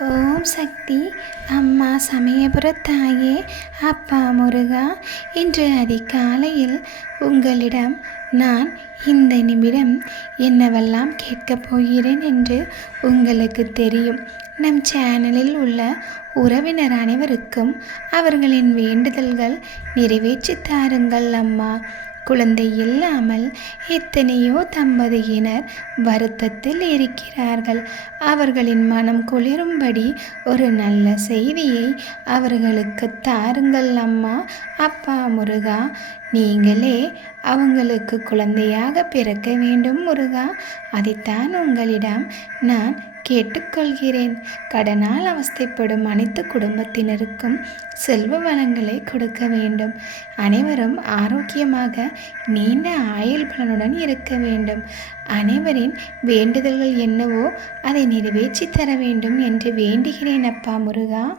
ஓம் சக்தி. அம்மா சமயபுரத்தாயே அப்பா முருகா இன்று அதிகாலையில் உங்களிடம் நான் இந்த நிமிடம் என்னவெல்லாம் கேட்கப் போகிறேன் என்று உங்களுக்கு தெரியும். நம் சேனலில் உள்ள உறவினர் அனைவருக்கும் அவர்களின் வேண்டுதல்கள் நிறைவேற்றி தாருங்கள் அம்மா. குழந்தை இல்லாமல் எத்தனையோ தம்பதியினர் வருத்தத்தில் இருக்கிறார்கள். அவர்களின் மனம் குளிரும்படி ஒரு நல்ல செய்தியை அவர்களுக்கு தாருங்கள் அம்மா. அப்பா முருகா நீங்களே அவங்களுக்கு குழந்தையாக பிறக்க வேண்டும் முருகா. அதைத்தான் உங்களிடம் நான் கேட்டுக்கொள்கிறேன். கடனால் அவஸ்தைப்படும் அனைத்து குடும்பத்தினருக்கும் செல்வ வளங்களை கொடுக்க வேண்டும். அனைவரும் ஆரோக்கியமாக நீண்ட ஆயுள் பலனுடன் இருக்க வேண்டும். அனைவரின் வேண்டுதல்கள் என்னவோ அதை நிறைவேற்றி தர வேண்டும் என்று வேண்டுகிறேன் அப்பா முருகா.